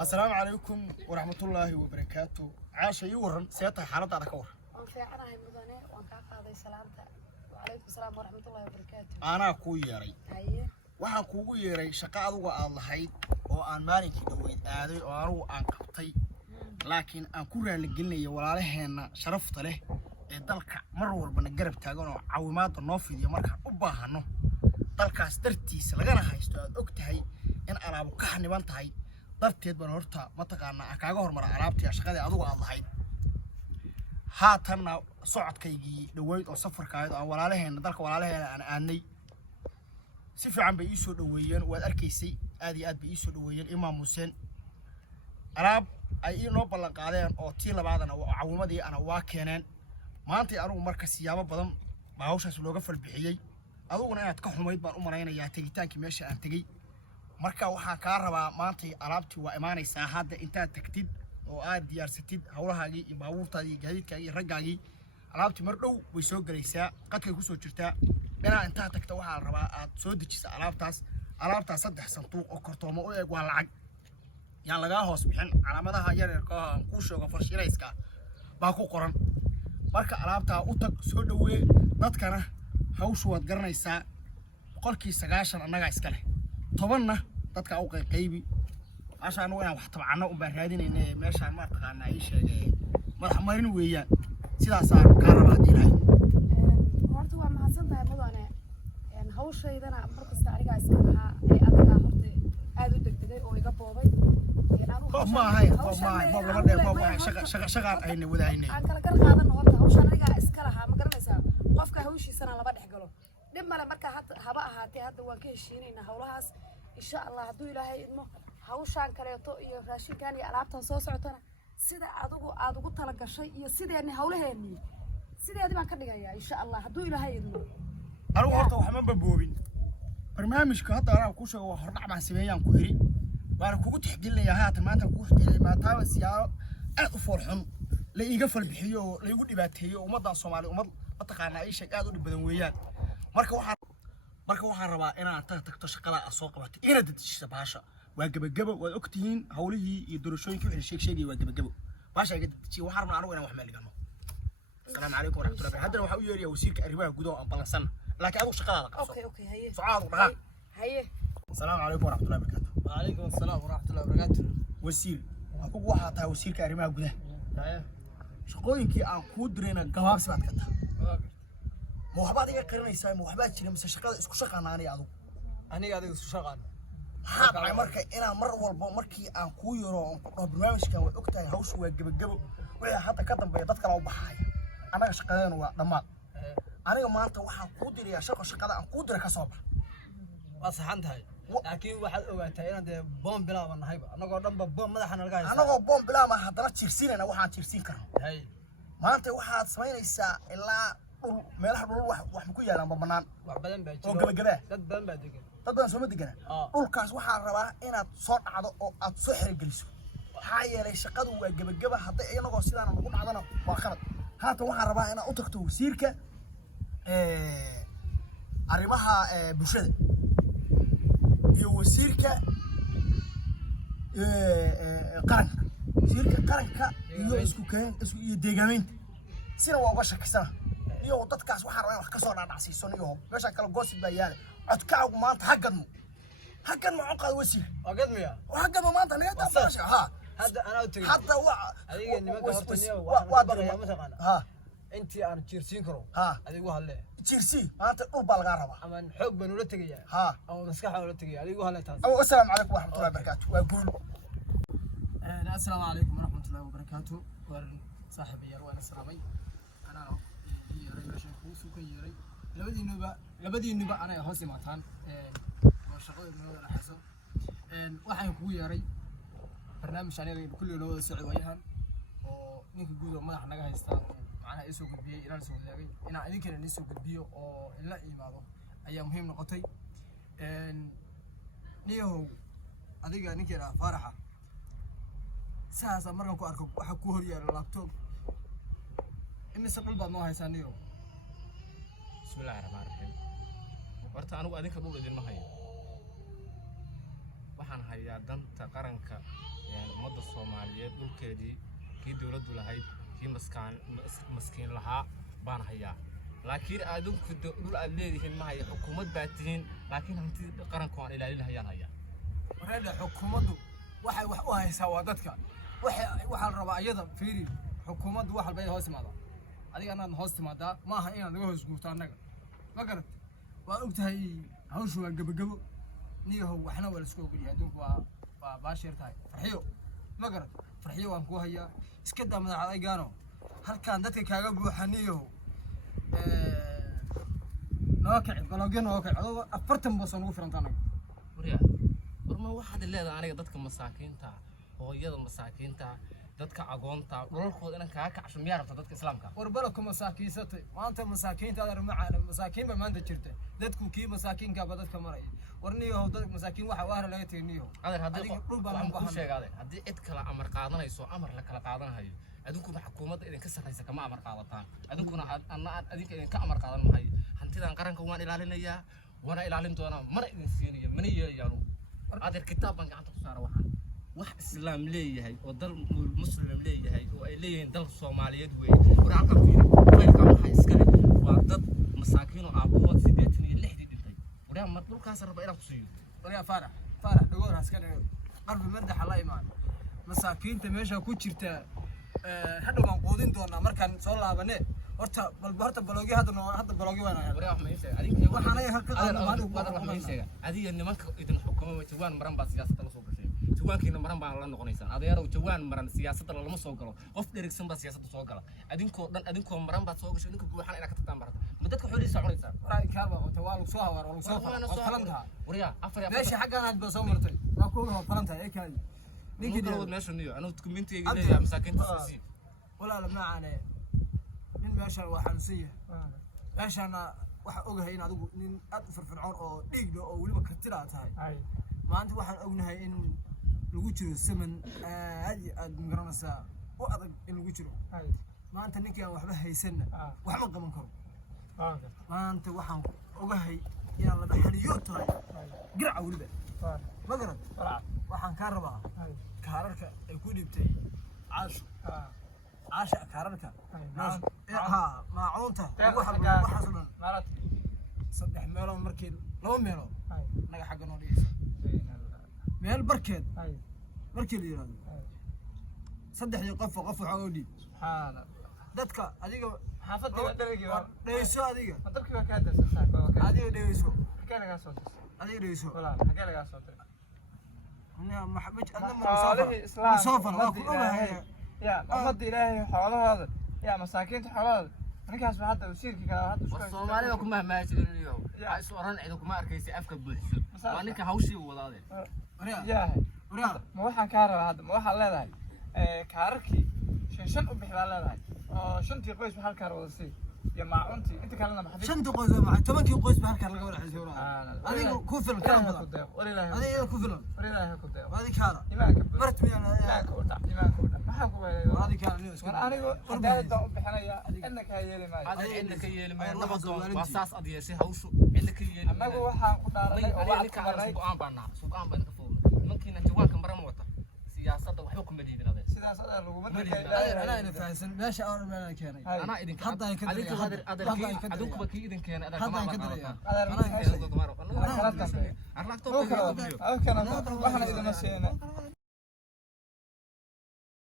السلام عليكم ورحمة الله وبركاته. عاش يورن سيادة حالة على كور. أنا هاي مدني وأنا قاعد سلامته. وعليكم السلام ورحمة الله وبركاته. أنا كويري. أيه. waxaan kuugu yeeray shaqo adigu aad lahayd oo aan maalinkii dhaweyd aaday oo arugu aan qabtay laakiin aan ku raali gelinayo walaalaheena sharafta leh ee dalka mar walba garab taagan oo caawimaad noo fidiyo marka u baahano dalkaas dartiisa lagana haysto aad og tahay in alaabo ka xaniban tahay darteed baan horta ma taqaana kaaga hormar alaabtii shaqadii adigu aad lahayd haatan socodkaygii dhaweyd oo safarkaayad oo walaalaheena dalka walaalaheena aan aanay si fiican bay isoo dhaweeyeen waad arkaysay aad iyo aad bay isoo dhaweeyeen imaam Hussein alaab ay inoo ballan qaadeen oo tii labaadana caawimadii ana waa keeneen maanta anigu marka siyaabo badan baa hawshaas looga falbixiyay aduguna inaad ka xumayd baan u malaynayaa tegitaankii meesha aan tegay marka waxaa ka rabaa maanta alaabtii waa imaanaysaa hadda intaad tagtid oo aad diyaarsatid hawlahaagii iyo baabuurtaadii gaadiidkaagii iyo raggaagii alaabtii mar dhow way soo galaysaa qadkay ku soo jirtaa inaa inta tagta waxa la rabaa aad soo dejisa alaabtaas 3 sanduuq oo kartoomo u eeg waa lacag yaan laga hoos bixin calaamadaha yaryarka aan ku sheego farshilayska baa ku qoran marka alaabta u tag soo dhaweey dadkana hawshu waad garanaysaa 90% annaga iska leh 10na dadka u qaybi ashaan inaan wax tabcano u baan raadinayna meeshaan ma taqaana ay sheegay madax marin weeyaan sidaas aan ka rabaa diilay horta waa mahadsantahay mudane hawshaydana markasta aniga iska lahaa ee adiga horta aad u degdegay oo iga boobay ma ahay laba dheer shaqa ayna wadahaynay aan kala qaadan horta hawshan aniga iska lahaa ma garanaysaa qofka hawshiisana laba dhex galo dib male marka haba ahaatee hadda waan ka heshiinaynaa hawlahaas insha Allah hadduu Ilaahay idmo hawshan kaleeto iyo raashinkan iyo alaabtan soo socotana sida aad ugu tala gashay iyo sideeni hawlaheeni sideedii baan ka dhigayaa insha Allah hadduu Ilaahay idmo anigu horta waxma baboobin barnaamijka hadda aan ku sheego wax hordhac baan sameeyaan ku yiri waan kugu tixgelinayaa haatan maanta ku xidhay maataaba siyaaro aad u foolxun la iiga falbixiyo la igu dhibaateeyo ummadda Soomaaliya ummad mataqaana ay shaqo aad u badan weeyaan marka waxaan rabaa inaan tagto shaqada soo qabatay ina dadisha baasha waa gabagabo waad ogtihiin hawlihii iyo doorashooyinkii wixii sheegay waa gabagabo baasha ay dadishay waxaan rabnaa anigu inaan wax meel gano السلام عليكم ورحمة الله وبركاته. هذا وحوي يا وسيرك أربعة جودة أم بلسنا لكن أبو شقالة أوكي هي سعاد ورهان هي السلام عليكم ورحمة الله وبركاته. وعليكم السلام ورحمة الله وبركاته. وسير أبو واحد هاي وسيرك أربعة جودة شقوينك أن كودرنا جواب سمعت كده محبات يا كريم يسوي محبات شيء مثل شقال إسكو شقال أنا أدو أنا قاعد إسكو شقال هذا مركي أنا مرة والمركي أن كويرو برنامج كان وقتها هوش وجب ويا حتى كتب بيضات كلاو بحاي أنا شقالين ودماغ أنا ما أنت واحد قدر يا شقال أن قدر كصوب وصحنت هاي لكن واحد أوقاتها أنا بوم بلا من هايبة أنا قاعد بوم ماذا حنا نلقى أنا قاعد بوم بلا ما حضرت تشيرسين أنا واحد تشيرسين كره هاي ما أنت واحد سمين إسا إلا ملح بقول واحد مكويا لما بنان وبدن بعد أو قبل قبل بدن بعد كده بدن سومد كده قول كاس واحد ربع إن تصور عضو أو تصحر الجلسو حاجة ليش قدو قبل قبل حتى أنا قاعد سيدنا نقول عضنا وآخرت هات واحد ربع أنا أتكتو سيركة arrimaha bulshada iyo wasiirka qaranka iyo isku deegaameynta sina waa uga shakisana iyo dadkaas waxa rabaa wax ka soo dhaadhacsiisan iyo meesha kala goosib baa yaala codkaagu maanta hagadmo cunqad wasiir hagadmo maanta naga taabasha ha hadda ana u tagay hadda adiga nimanka hortaniyo waa baraya ma taqaana ha intii aan jiirsiin karo adigu halle jiirsi maanta dhul baa laga rabaa aman xoog baan ula tagayaa oo maskaxda ula tagayaa adigu halle taas assalaamu calaykum waraxmatullaahi wabarakaatuh waa guul assalaamu calaykum waraxmatullaahi wabarakaatuh war saaxiib yar waan salaamay ana yeeray meesha ku soo ka yeeray labadiinuba ana hoos imaataan waa shaqada noo dhaxayso waxaan kugu yeeray barnaamij aniga kulli noo wada socod wayahan oo ninka guud oo madax naga haysta أنا إيش وقدبي إلى السعودية أنا أدين كنا نيسو قدبي أو إلا إيمانه أيام مهم نقطي نيهو أديك أنا كنا فرحة ساعة مرة كو أركو حكوه لي على اللابتوب إني سبب بعض ما هي سانيو بسم الله الرحمن الرحيم ورت أنا وأدين كبول الدين ما هي waxaan hayaa danta qaranka ummadda Soomaaliyeed dhulkeedii kii dawladdu lahayd kii maskiin lahaa baan hayaa laakiin adinku dhul aad leedihiin ma hayo xukuumad baa tihiin laakiin hanti qaranku aan ilaalinayaan hayaa wareeda xukuumaddu waxay wax u haysaa waa dadka waxa la rabaa iyada fiiri xukuumaddu wax walba ay hoos timaado adiga anaad hoos timaadaa ma aha inaad naga hoos guurto annaga ma garad waa ogtahay hawshu waa gabagabo niyahow waxna waa la isku ogolyahay adduunku waa baashir tahay farxiyo ma garad farxiyo waan ku hayaa iska daa madaxda ay gaano halkaan dadka kaaga buuxa niyahow noo kici balogyo noo kici adoo 40 boos ugu firan tahay wariya warma waxaad leedahay aniga dadka masaakiinta hooyada masaakiinta dadka agoonta dhulalkooda inaan kaaga kacsho miyaa rabta dadka islaamka warbalo kuma masaakiisatay maanta masaakiinta aad macaan masaakiin ba maanta jirta dadku kii masaakiinka ba dadka maray warniyo dad masaakiin waxa waa laga teeniyo adeer haddii dhul baan ku sheegay haddii cid kala amar qaadanayso amar la kala qaadanayo adinkuna xukuumadda idinka sarreysa kama amar qaadataan adinkuna adinka idinka amar qaadan mahay hantidan qaranka waan ilaalinayaa wana ilaalin doonaa mana idin siinayo mana yeelayaan adeer kitaab baan gacanta ku saara waxaan wax islaam leeyahay oo dal muslim leeyahay oo ay leeyihiin dal Soomaaliyeed weey wararka fiirka waxa iska leh waa dad masaakiin oo aabahood 86 dhintay wariya ma dhulkaas raba inaan ku siiyo wariya farax dhagoor iska dhago qarbi madax la imaan masaakiinta meesha ku jirta hadda waan qoodin doonaa markaan soo laabanay horta baloogi hadda baloogi waan wariya wax ma yeeshay adiga waxaan ay halka adiga nimanka idin xukumo jawaan maran baa siyaasadda la soo gashay jawaankiina maran baan la noqonaysaan adeerow jawaan maran siyaasadda lama soo galo qof dheregsan baa siyaasadda soo gala adinkoo maran baad soo gashay idinku buuxan inaad ka tagtaan barata ma dadka xoolihiisa cunaysaan waraa kaar baa qota waa lagu soo hawaar waa lagu soo falantaa wariya afar meesha xaggan aad ba soo martay waa ku falantaa ay kaay ninkii dawlad meesha niyo anuu dukumeentiga leeyahay masaakiinta sii walaal macaane nin meesha waxaan siiya meeshana waxa ogahay in adigu nin aad u firfircoon oo dhiigdo oo waliba kartida tahay maanta waxaan ognahay in lagu jiro zaman aad magaranaysaa u adag in lagu jiro maanta ninkii aan waxba haysanna waxba qaban karo maanta waxaan ogahay inaan laba xaliyo tahay giraca waliba ma garad waxaan kaa rabaa kaararka ay ku dhibtay caasha kaararka maacuunta waxaas oo dhan saddex meelood markii laba meelood naga xagga noo dhigaysa meel barkeed markii la yiraahdo saddexdii qof waxa oo dhiib dadka adiga xaafadda dharigi waa dhayso adiga dadka waa ka dadsan adiga dhayso xagee laga soo adiga dhayso walaal xagee laga soo tiray maxamed adna musafar waa ku ogahay يا أمد إلهي حوالهذا يا مساكين حوالهذا ninkaas baa hadda wasiirka kala hadda Soomaaliya kuma maajirinayo ay soo oran ciidan kuma arkaysi afka buuxso waa ninka hawshii wadaade yahay ma waxaan ka rabaa hadda ma waxa leedahay kaararkii shan u bixi baa leedahay oo shantii qoys ba halka wada si ya maacunti inta kalena ma xadid shantii qoys ma 10 qoys ba halka laga wada xisooraa adiga ku filan kala badan adiga ku filan warilaha ku day adiga kaara imaanka bart miyana imaanka u dhac maxaa ku weeyay adiga kaara niyo iska aniga hadaada u bixinaya innaka yeeli maayo adiga innaka yeeli maayo nabadoon waa saas adiyay hawshu innaka yeeli anagu waxaan ku dhaaranay oo wax ka maray suuqaan baan ka foolnay nimankiina jawaanka maran wata siyaasadda waxba kuma diidin adeer sidaas aad lagu ana ina fahansan meesha aan meelana keenay ana idin hadda ay ka diray adinku ki idin keenay adeer kama hadda ka diray waxaan idin sheegay